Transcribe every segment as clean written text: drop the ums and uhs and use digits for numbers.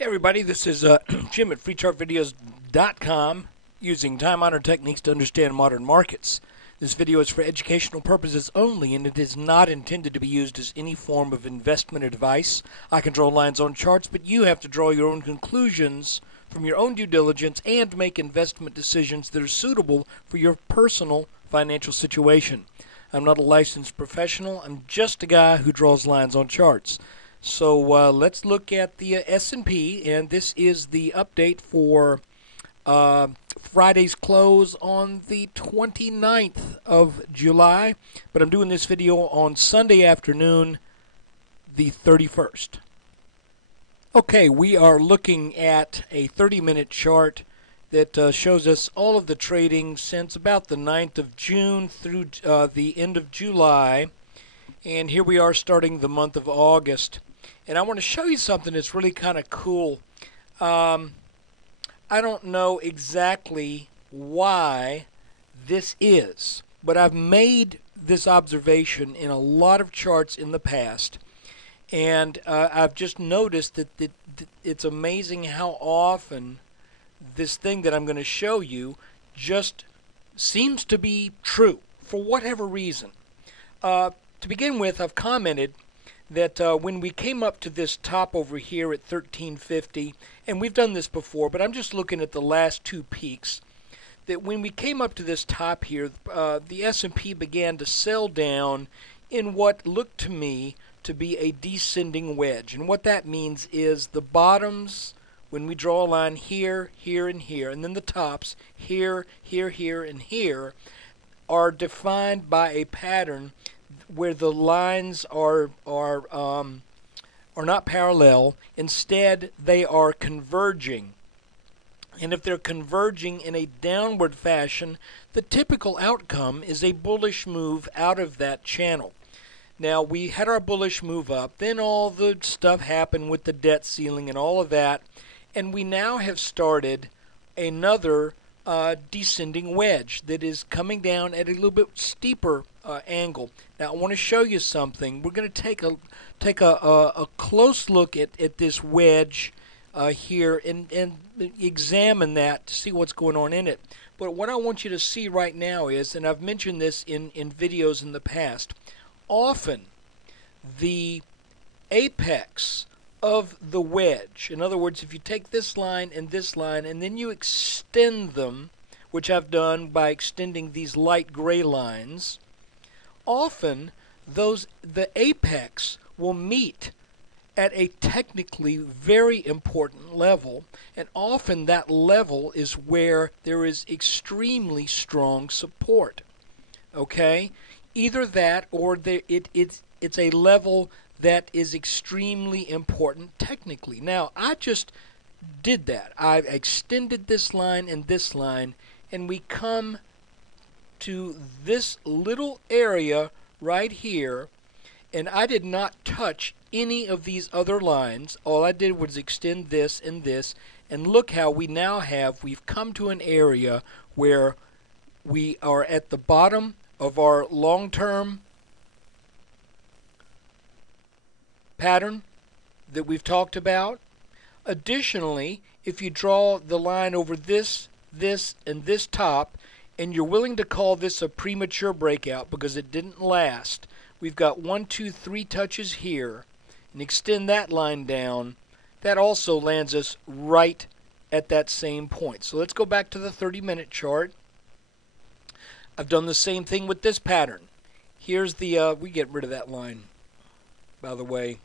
Hey everybody, this is Jim at FreeChartVideos.com using time-honored techniques to understand modern markets. This video is for educational purposes only, and it is not intended to be used as any form of investment advice. I can draw lines on charts, but you have to draw your own conclusions from your own due diligence and make investment decisions that are suitable for your personal financial situation. I'm not a licensed professional. I'm just a guy who draws lines on charts. So let's look at the S&P, and this is the update for Friday's close on the 29th of July, but I'm doing this video on Sunday afternoon, the 31st. Okay, we are looking at a 30-minute chart that shows us all of the trading since about the 9th of June through the end of July, and here we are starting the month of August. And I want to show you something that's really kind of cool. I don't know exactly why this is, but I've made this observation in a lot of charts in the past. And I've just noticed that it's amazing how often this thing that I'm going to show you just seems to be true for whatever reason. To begin with, I've commented that when we came up to this top over here at 1350, and we've done this before, but I'm just looking at the last two peaks, that when we came up to this top here, the S&P began to sell down in what looked to me to be a descending wedge. And what that means is the bottoms, when we draw a line here, here, and here, and then the tops here, here, here, and here, are defined by a pattern where the lines are not parallel. Instead, they are converging. And if they're converging in a downward fashion, the typical outcome is a bullish move out of that channel. Now, we had our bullish move up, then all the stuff happened with the debt ceiling and all of that, and we now have started another descending wedge that is coming down at a little bit steeper angle. Now I want to show you something. We're going to take a close look at this wedge here and examine that to see what's going on in it. But what I want you to see right now is, and I've mentioned this in videos in the past, often the apex of the wedge, in other words, if you take this line and then you extend them, which I've done by extending these light gray lines, often the apex will meet at a technically very important level, and often that level is where there is extremely strong support. Okay? Either that or it's a level that is extremely important technically. Now, I just did that. I extended this line, and we come to this little area right here, and I did not touch any of these other lines. All I did was extend this, and look how we've come to an area where we are at the bottom of our long-term pattern that we've talked about. Additionally, if you draw the line over this, and this top, and you're willing to call this a premature breakout because it didn't last, we've got 1, 2, 3 touches here, and extend that line down, that also lands us right at that same point. So let's go back to the 30-minute chart. I've done the same thing with this pattern. Here's the, we get rid of that line, by the way.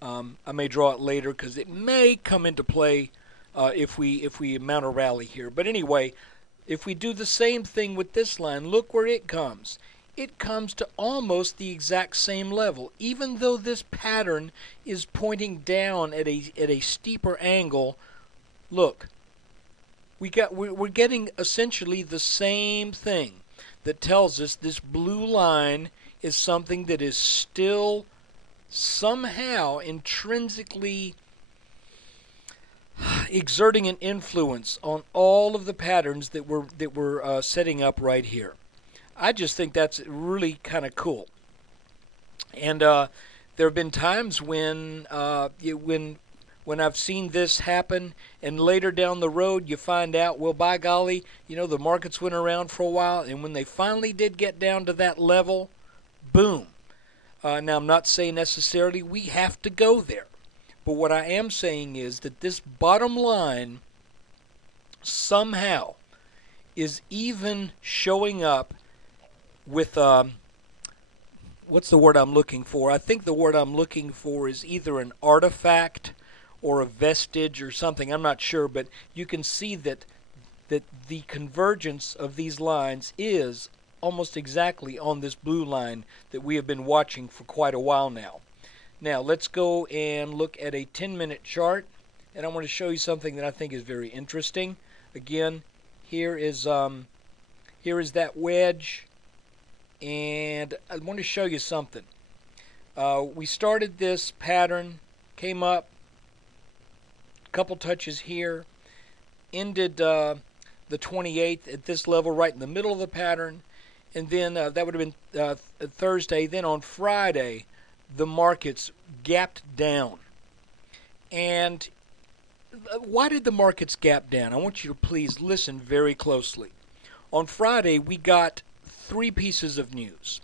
I may draw it later because it may come into play if we mount a rally here. But anyway, if we do the same thing with this line, look where it comes. It comes to almost the exact same level. Even though this pattern is pointing down at a steeper angle, look, we're getting essentially the same thing that tells us this blue line is something that is still somehow intrinsically exerting an influence on all of the patterns that we're setting up right here. I just think that's really kind of cool. And there have been times when when I've seen this happen, and later down the road you find out, well, by golly, the markets went around for a while, and when they finally did get down to that level, boom. Now, I'm not saying necessarily we have to go there, but what I am saying is that this bottom line somehow is even showing up with, what's the word I'm looking for? I think the word I'm looking for is either an artifact or a vestige or something. I'm not sure, but you can see that the convergence of these lines is almost exactly on this blue line that we have been watching for quite a while now. Now, let's go and look at a 10-minute chart, and I want to show you something that I think is very interesting. Again, here is that wedge, and I want to show you something. We started this pattern, came up, a couple touches here, ended the 28th at this level right in the middle of the pattern, and then that would have been Thursday. Then on Friday, the markets gapped down. And why did the markets gap down? I want you to please listen very closely. On Friday, we got 3 pieces of news.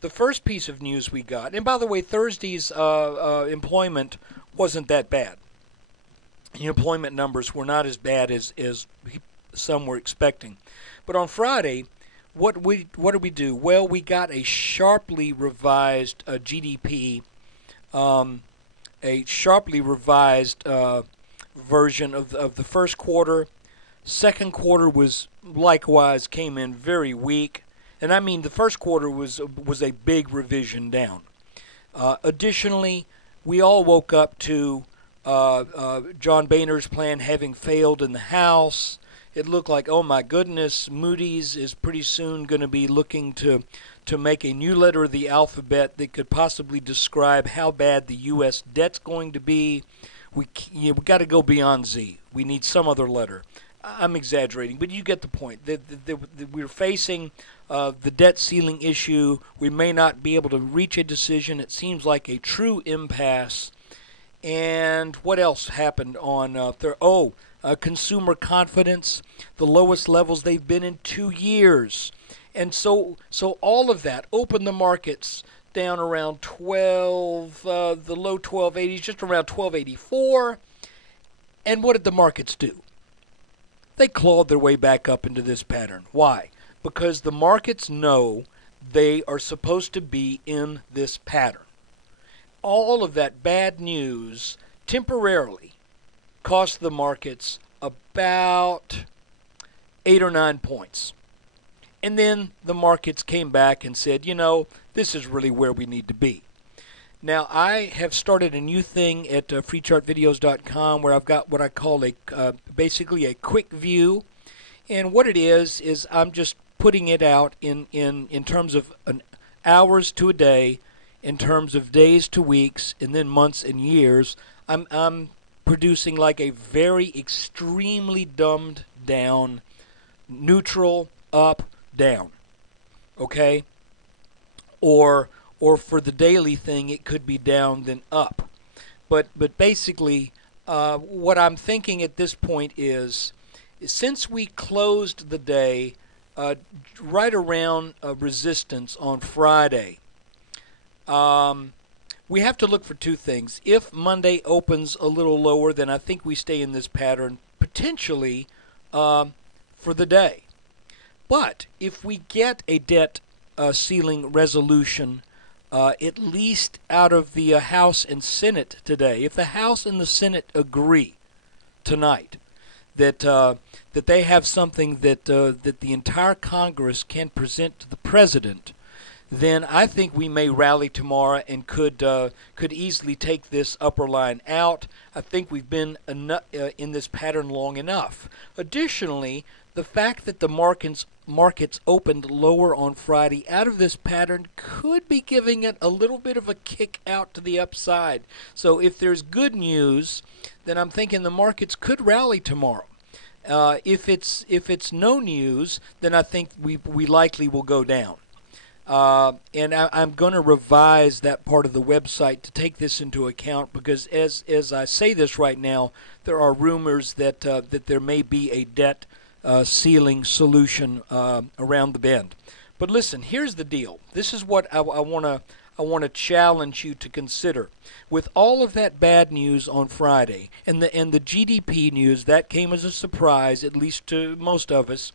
The first piece of news we got, and by the way, Thursday's employment wasn't that bad. The employment numbers were not as bad as some were expecting. But on Friday, what did we do? Well, we got a sharply revised GDP, a sharply revised version of the first quarter. Second quarter was likewise came in very weak, and I mean the first quarter was a big revision down. Additionally, we all woke up to John Boehner's plan having failed in the House. It looked like, oh my goodness, Moody's is pretty soon going to be looking to make a new letter of the alphabet that could possibly describe how bad the U.S. debt's going to be. We got to go beyond Z. We need some other letter. I'm exaggerating, but you get the point. We're facing the debt ceiling issue. We may not be able to reach a decision. It seems like a true impasse. And what else happened on consumer confidence, the lowest levels they've been in 2 years. And so all of that opened the markets down around 12, the low 1280s, just around 1284. And what did the markets do? They clawed their way back up into this pattern. Why? Because the markets know they are supposed to be in this pattern. All of that bad news temporarily cost the markets about 8 or 9 points. And then the markets came back and said, this is really where we need to be. Now, I have started a new thing at freechartvideos.com where I've got what I call basically a quick view. And what it is I'm just putting it out in terms of hours to a day, in terms of days to weeks, and then months and years. I'm producing like a very extremely dumbed down, neutral, up, down. Okay? Or for the daily thing, it could be down then up. But basically, what I'm thinking at this point is since we closed the day right around resistance on Friday, we have to look for 2 things. If Monday opens a little lower, then I think we stay in this pattern potentially for the day. But if we get a debt ceiling resolution, at least out of the House and Senate today, if the House and the Senate agree tonight that they have something that the entire Congress can present to the President, then I think we may rally tomorrow and could easily take this upper line out. I think we've been in this pattern long enough. Additionally, the fact that the markets opened lower on Friday out of this pattern could be giving it a little bit of a kick out to the upside. So if there's good news, then I'm thinking the markets could rally tomorrow. If it's no news, then I think we likely will go down. And I'm going to revise that part of the website to take this into account, because as I say this right now, there are rumors that that there may be a debt ceiling solution around the bend. But listen, here's the deal. This is what I want to challenge you to consider. With all of that bad news on Friday, and the GDP news that came as a surprise, at least to most of us,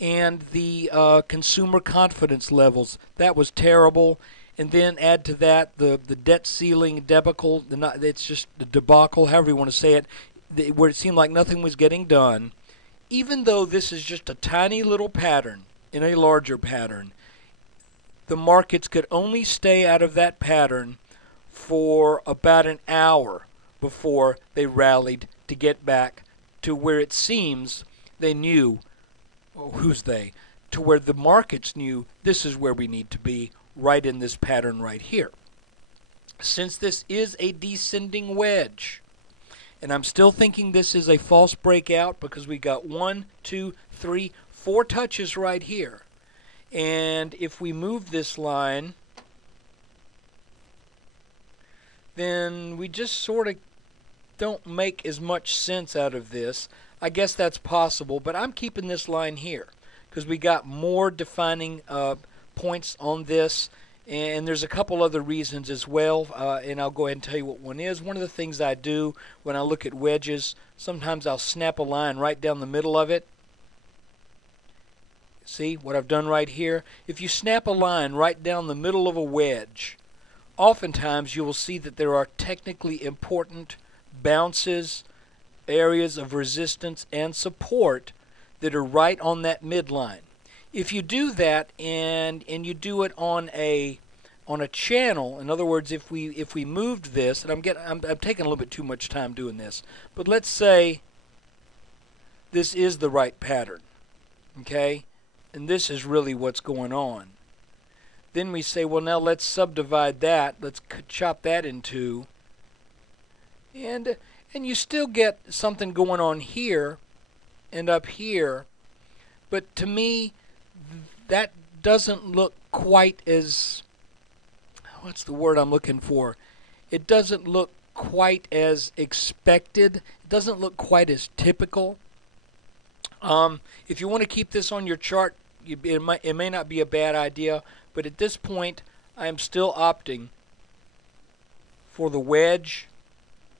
and the consumer confidence levels, that was terrible. And then add to that the debt ceiling debacle. It's just the debacle, however you want to say it, where it seemed like nothing was getting done. Even though this is just a tiny little pattern in a larger pattern, the markets could only stay out of that pattern for about an hour before they rallied to get back to where it seems they knew, to where the markets knew this is where we need to be, right in this pattern right here. Since this is a descending wedge, and I'm still thinking this is a false breakout, because we got 1, 2, 3, 4 touches right here. And if we move this line, then we just sort of don't make as much sense out of this. I guess that's possible, but I'm keeping this line here because we got more defining points on this, and there's a couple other reasons as well, and I'll go ahead and tell you what one is. One of the things I do when I look at wedges, sometimes I'll snap a line right down the middle of it. See what I've done right here? If you snap a line right down the middle of a wedge, oftentimes you will see that there are technically important bounces, areas of resistance and support that are right on that midline. If you do that and you do it on a channel, in other words, if we moved this, and I'm taking a little bit too much time doing this, but let's say this is the right pattern, okay, and this is really what's going on. Then we say, well, now let's subdivide that. Let's chop that in two, and you still get something going on here and up here, but to me, that doesn't look quite as, what's the word I'm looking for? It doesn't look quite as expected. It doesn't look quite as typical. If you want to keep this on your chart, it may not be a bad idea, but at this point, I am still opting for the wedge.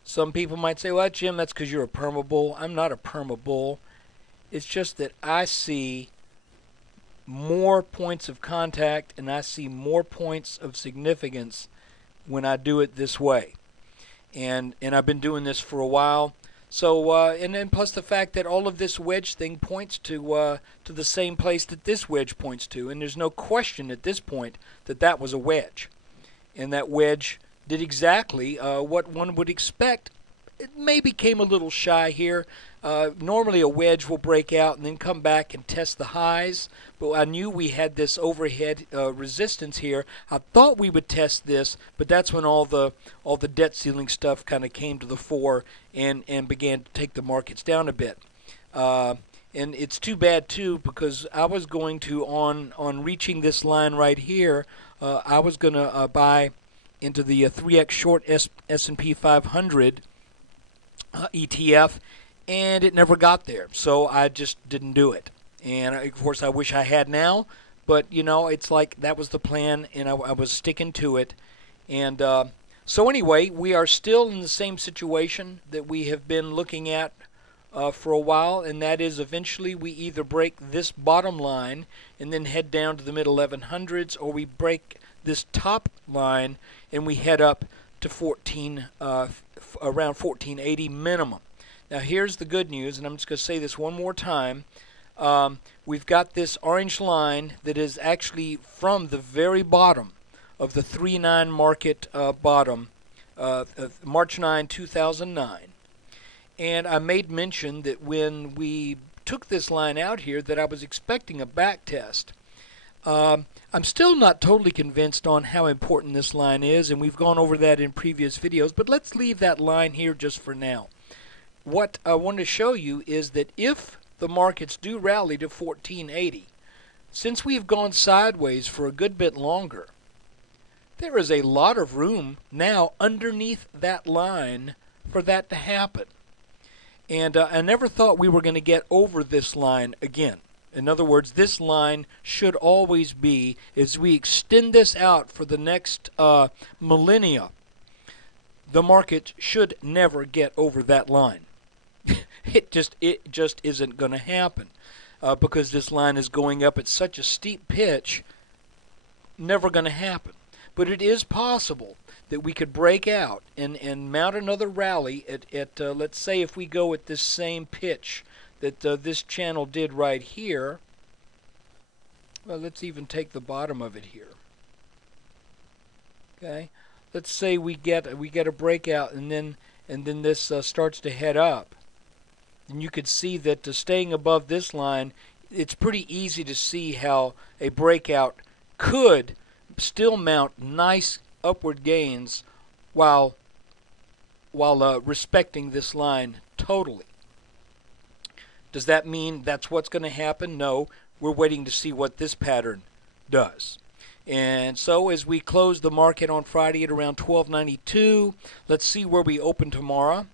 Some people might say, well, Jim, that's because you're a perma bull. I'm not a perma bull. It's just that I see more points of contact and I see more points of significance when I do it this way. And I've been doing this for a while. So, and then plus the fact that all of this wedge thing points to the same place that this wedge points to. And there's no question at this point that that was a wedge. And that wedge did exactly what one would expect. It maybe came a little shy here. Normally a wedge will break out and then come back and test the highs. But I knew we had this overhead resistance here. I thought we would test this, but that's when all the debt ceiling stuff kind of came to the fore and began to take the markets down a bit. And it's too bad too, because I was going to, on reaching this line right here, I was going to buy into the 3x short S&P 500 ETF, and it never got there, so I just didn't do it. And of course I wish I had now, but you know, it's like that was the plan and I was sticking to it. And so anyway, we are still in the same situation that we have been looking at for a while, and that is eventually we either break this bottom line and then head down to the mid 1100s, or we break this top line and we head up to around 1480 minimum. Now here's the good news, and I'm just going to say this one more time. We've got this orange line that is actually from the very bottom of the 3-9 market bottom, March 9, 2009. And I made mention that when we took this line out here that I was expecting a back test. I'm still not totally convinced on how important this line is, and we've gone over that in previous videos, but let's leave that line here just for now. What I want to show you is that if the markets do rally to 1480, since we've gone sideways for a good bit longer, there is a lot of room now underneath that line for that to happen. And I never thought we were going to get over this line again. In other words, this line should always be, as we extend this out for the next millennia, the market should never get over that line. It just isn't going to happen because this line is going up at such a steep pitch. Never going to happen. But it is possible that we could break out and mount another rally at let's say if we go at this same pitch that this channel did right here. Well, let's even take the bottom of it here. Okay, let's say we get a breakout and then this starts to head up. And you could see that staying above this line, it's pretty easy to see how a breakout could still mount nice upward gains while respecting this line totally. Does that mean that's what's going to happen? No, we're waiting to see what this pattern does. And so as we close the market on Friday at around 1292, let's see where we open tomorrow.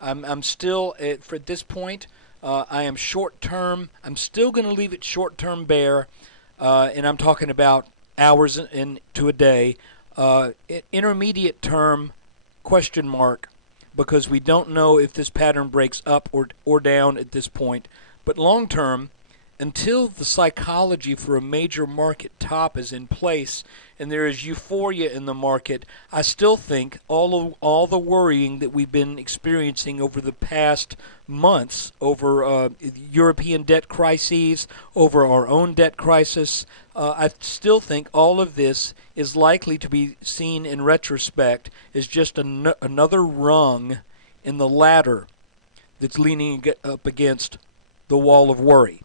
I'm still for this point. I am short term. I'm still going to leave it short term bear, and I'm talking about hours into a day. Intermediate term question mark, because we don't know if this pattern breaks up or down at this point. But long term, until the psychology for a major market top is in place and there is euphoria in the market, I still think all the worrying that we've been experiencing over the past months over European debt crises, over our own debt crisis, I still think all of this is likely to be seen in retrospect as just another rung in the ladder that's leaning up against the wall of worry.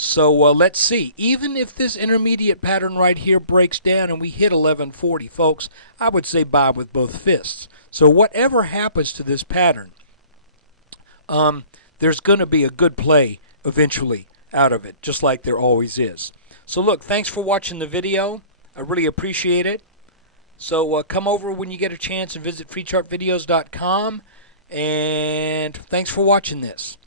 So let's see. Even if this intermediate pattern right here breaks down and we hit 1140, folks, I would say buy with both fists. So whatever happens to this pattern, there's going to be a good play eventually out of it, just like there always is. So look, thanks for watching the video. I really appreciate it. So come over when you get a chance and visit freechartvideos.com. And thanks for watching this.